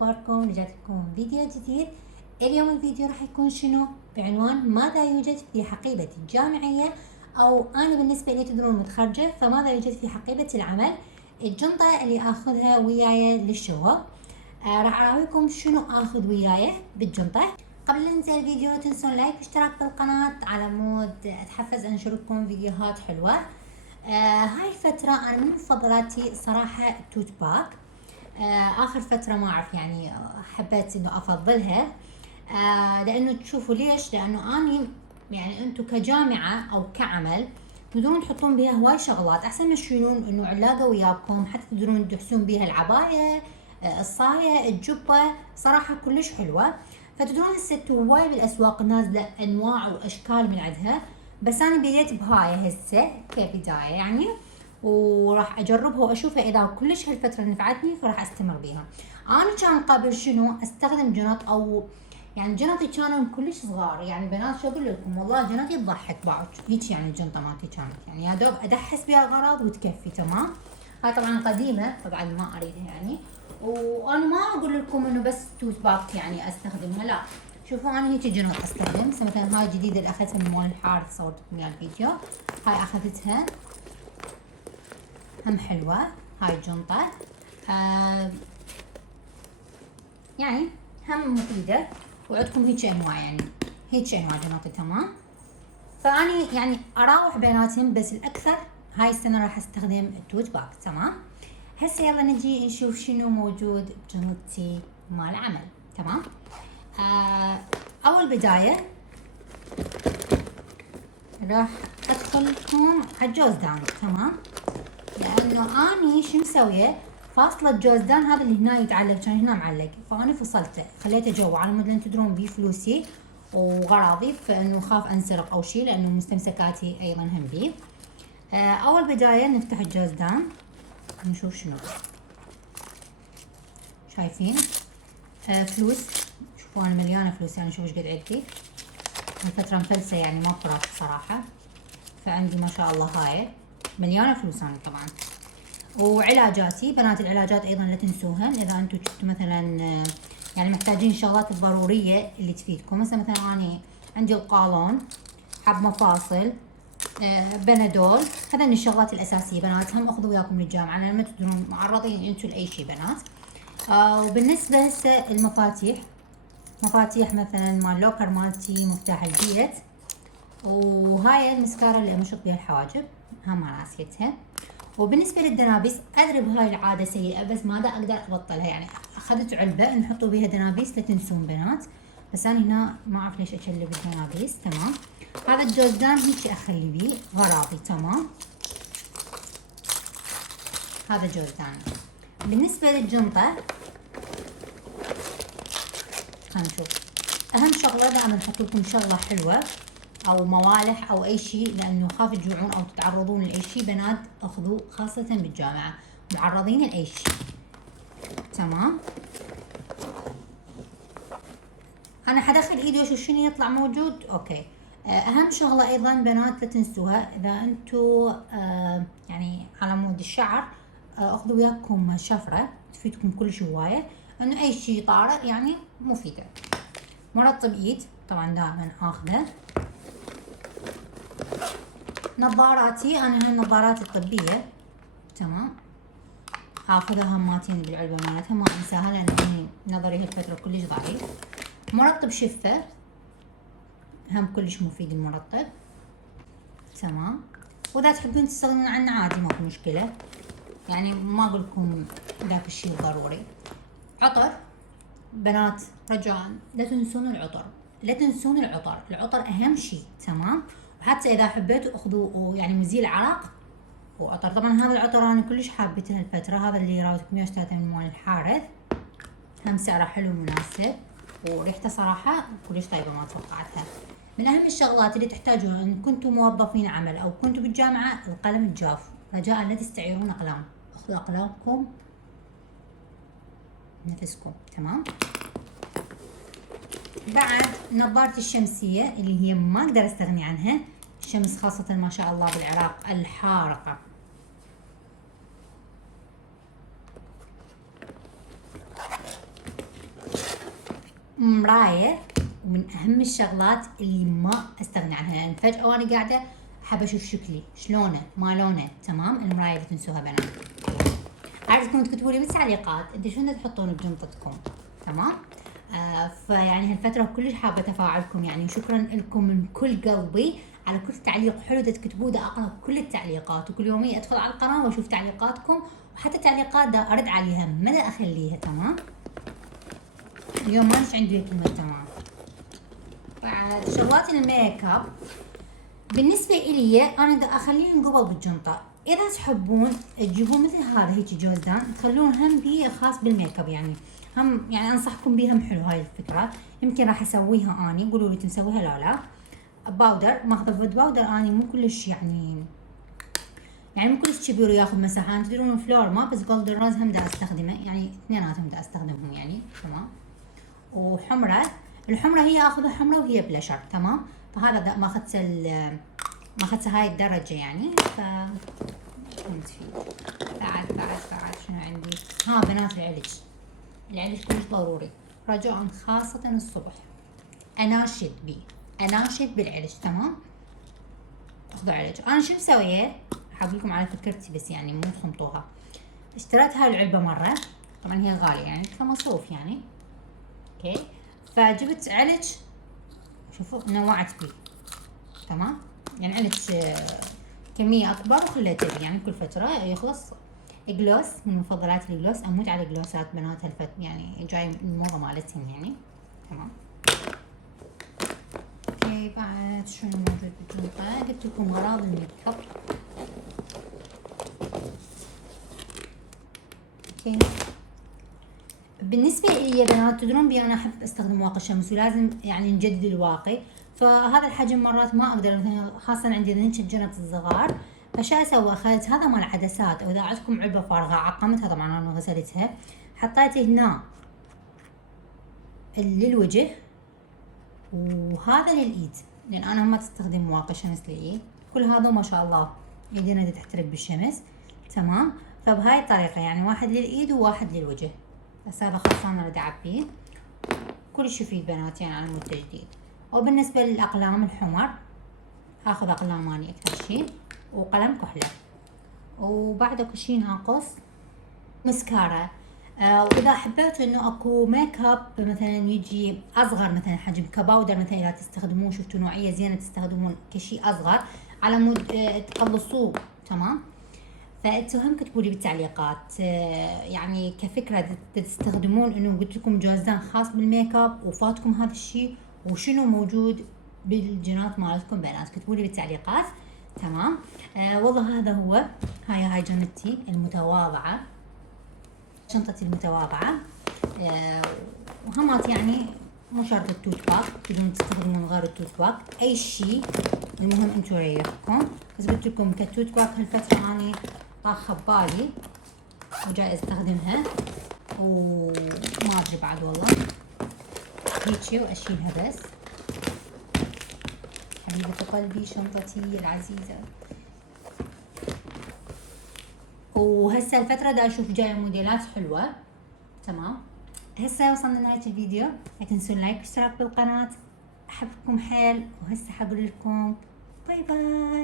اخباركم؟ رجعت لكم فيديو جديد. اليوم الفيديو راح يكون شنو؟ بعنوان ماذا يوجد في حقيبة الجامعية، او انا بالنسبة لي تدرون متخرجة، فماذا يوجد في حقيبة العمل، الجنطة اللي اخذها وياي للشغل. راح اراويكم شنو اخذ وياي بالجنطة. قبل لا ننتهي الفيديو تنسون لايك واشتراك بالقناة على مود اتحفز انشر لكم فيديوهات حلوة. هاي الفترة انا من مفضلاتي صراحة التوت باك. اخر فترة ما اعرف يعني حبيت انه افضلها. لانه تشوفوا ليش؟ لانه اني يعني انتم كجامعة او كعمل تقدرون تحطون بها هواي شغلات احسن ما تشيلون انه علاقة وياكم، حتى تقدرون تدحسون بها العباية، الصاية، الجبة، صراحة كلش حلوة. فتدرون هسه هواي بالاسواق نازلة انواع واشكال من عندها، بس انا بديت بهاي هسه كبداية يعني، وراح اجربها واشوفها اذا كلش هالفتره نفعتني فراح استمر بيها. انا كان قبل شنو استخدم جنط، او يعني جنطي كانوا كلش صغار، يعني بنات شو اقول لكم، والله جنطي تضحك بعد هيك، يعني الجنطه مالتي كانت يعني يا دوب ادحس بها اغراض وتكفي تمام. هاي طبعا قديمه طبعا ما اريدها يعني، وانا ما اقول لكم انه بس توت باك يعني استخدمها، لا. شوفوا انا هيك جنط استخدم، مثلا هاي جديده اللي اخذتها من مول الحارث صورت لكم اياها الفيديو، هاي اخذتها هم حلوة هاي الجنطة. يعني هم مفيدة، وعندكم هيك انواع، يعني هيك انواع جنطة تمام. فاني يعني اراوح بيناتهم، بس الاكثر هاي السنة راح استخدم التوت باك تمام. هسه يلا نجي نشوف شنو موجود بجنطتي مال العمل تمام. اول بداية راح ادخلكم على الجوزدان تمام، لانه اني شو مسويه، فاصله الجوزدان هذا اللي هنا يتعلق، كان هنا معلق، فانا فصلته خليته جوا على مود لان تدرون بيه فلوسي وغراضي، فانه خاف انسرق او شيء، لانه مستمسكاتي ايضا هم بيه. اول بدايه نفتح الجوزدان نشوف شنو شايفين. فلوس، شوفوا انا مليانه فلوس، يعني شوفوا ايش قد عندي، الفتره مفلسه يعني ما فرات صراحه، فعندي ما شاء الله هاي مليانه فلوس انا طبعا. وعلاجاتي بنات، العلاجات ايضا لا تنسوهن اذا انتم شفتوا مثلا يعني محتاجين الشغلات الضروريه اللي تفيدكم، مثلا اني عندي القولون، حب مفاصل، بنادول، هذين الشغلات الاساسيه بنات، هم اخذوا وياكم للجامعه لان ما تدرون معرضين انتم لاي شيء بنات. وبالنسبه هسه المفاتيح، مفاتيح مثلا مال لوكر مالتي، مفتاح البيت، وهاي المسكارة اللي امشط بها الحواجب هم ما ناسيتها. وبالنسبه للدنابيس ادري بهاي العاده سيئه، بس ما دا اقدر ابطلها، يعني اخذت علبه نحطوا بيها دنابيس لا تنسون بنات، بس انا هنا ما اعرف ليش اكلب الدنابيس تمام. هذا الجوزدان هيك اخلي بيه غراضي تمام، هذا جوزدان. بالنسبه للجنطه خلينا نشوف، اهم شغله دائما نحط لكم شغله حلوه او موالح او اي شيء، لانه خاف تجوعون او تتعرضون لاي شيء بنات، اخذوه خاصه بالجامعه معرضين لاي شيء تمام. انا حدخل ايدي واشوف شنو يطلع موجود اوكي. اهم شغله ايضا بنات لا تنسوها، اذا انتو يعني على مود الشعر، اخذوا وياكم شفره تفيدكم كلش هوايه، انه اي شيء طارئ يعني مفيده. مرطب ايد طبعا دائما اخذه. نظاراتي انا هاي النظارات الطبيه تمام، اخذها هماتين بالعلبه مالتها ما انساها، لان نظري هالفتره كلش ضعيف. مرطب شفه هم كلش مفيد المرطب تمام. واذا تحبون تستغنون عنه عادي ماكو مشكله، يعني ما اقول لكم ذاك الشيء ضروري. عطر بنات رجاء لا تنسون العطر، لا تنسون العطر، العطر اهم شيء تمام. وحتى اذا حبيتوا اخذوا يعني مزيل عرق وعطر، طبعا هذا العطر انا كلش حابته هالفتره، هذا اللي راوتك 103 من مال الحارث، هم سعره حلو ومناسب، وريحته صراحه كلش طيبه ما توقعتها. من اهم الشغلات اللي تحتاجوها ان كنتم موظفين عمل او كنتم بالجامعه، القلم الجاف، رجاء لا تستعيرون اقلام، اخذوا اقلامكم نفسكم تمام. بعد نظارتي الشمسيه اللي هي ما اقدر استغني عنها، الشمس خاصه ما شاء الله بالعراق الحارقه، مراية ومن اهم الشغلات اللي ما استغنى عنها، لان فجأة وانا قاعدة حابة اشوف شكلي شلونه ما لونه. تمام، المراية لا تنسوها بنات. عايزكم تكتبوا لي بالتعليقات انت شنو تحطون بجنطتكم. تمام. فيعني هالفترة كلش حابة تفاعلكم، يعني شكرا لكم من كل قلبي على كل تعليق حلو تكتبوه. دا اقرا كل التعليقات، وكل يومية ادخل على القناة واشوف تعليقاتكم، وحتى تعليقات دا ارد عليها ما دا اخليها. تمام. اليوم ما عندي كلمة تمام. بعد شغلات الميك اب بالنسبة إلي أنا دا أخليهم قبل بالجنطة. إذا تحبون تجيبون مثل هذا هيك جوزدان تخلون هم بيه خاص بالميك اب، يعني هم يعني أنصحكم بيهم حلو هاي الفكرة. يمكن راح أسويها أني، قولوا لي تنسويها لا. باودر ماخذ فود باودر أني مو كلش يعني مو كلش كبير وياخذ مساحة. تدرون فلور ما بس جولدن روز هم دا أستخدمه، يعني اثنيناتهم دا أستخدمهم يعني. تمام. وحمرة، الحمرة هي اخذها حمرة وهي بلاشر. تمام. فهذا ما اخذت هاي الدرجة يعني. كنت فيه بعد شنو عندي؟ بنات العلج كلش ضروري رجاء، خاصة الصبح اناشد بالعلج. تمام. اخذوا علج. انا شو مسويه؟ اقول لكم على فكرتي بس يعني مو تخمطوها. اشتريت هاي العلبة مرة، طبعا هي غالية يعني كمصروف يعني. اوكي. فجبت علج، شوفوا نوعت بيه. تمام. يعني علج كمية أكبر وخليته يعني كل فترة يخلص. جلوس من مفضلات الجلوس، أموت على جلوسات بنات يعني جاي الموضة مالتهم يعني. تمام. اوكي. بعد شنو موجود بالجنطة؟ قلت لكم أغراض الميك اب. اوكي. بالنسبة لي يا بنات تدرون بي أنا أحب أستخدم واقي شمس، ولازم يعني نجدد الواقي. فهذا الحجم مرات ما أقدر، مثلا خاصة عندي ذنش الجنط الصغار. فشو أسوي؟ أخذت هذا مال عدسات، أو إذا عندكم علبة فارغة عقمتها طبعا أنا غسلتها، حطيت هنا للوجه وهذا للإيد، لأن أنا ما تستخدم واقي شمس للإيد. كل هذا ما شاء الله يدينا تحترق بالشمس. تمام. فبهاي الطريقة يعني واحد للإيد وواحد للوجه. بس هذا خلصان اريد اعبيه. كلش يفيد بنات يعني على مود تجديد. وبالنسبة للأقلام الحمر هاخذ أقلام اني أكثر شي، وقلم كحلة، وبعد اكو شي ناقص مسكارا. واذا حبيتوا انه اكو ميك اب مثلا يجي اصغر مثلا حجم كباودر مثلا، اذا تستخدمون شفتوا نوعية زينة تستخدمون كشي اصغر على مود تقلصوه. تمام. فانتوا هم كتبوا لي بالتعليقات يعني كفكره تستخدمون انه قلت لكم جوزدان خاص بالميك اب وفاتكم هذا الشيء، وشنو موجود بالجنات مالتكم بنات. كتبوا لي بالتعليقات. تمام. والله هذا هو. هاي جنتي المتواضعه، شنطتي المتواضعه. وهمات يعني مو شرط التوت باك، تقدرون تستخدمون غير التوت باك اي شيء، المهم انتو ريحكم. بس قلت لكم كالتوت باك هالفتره اني طاخه ببالي وجاي استخدمها، وما ادري بعد والله هيجي واشيلها. بس حبيبة قلبي شنطتي العزيزة. وهسه الفترة دا اشوف جاية موديلات حلوة. تمام. هسه وصلنا لنهاية الفيديو، لا تنسون لايك واشتراك بالقناة. احبكم حيل، وهسه حقول لكم باي باي.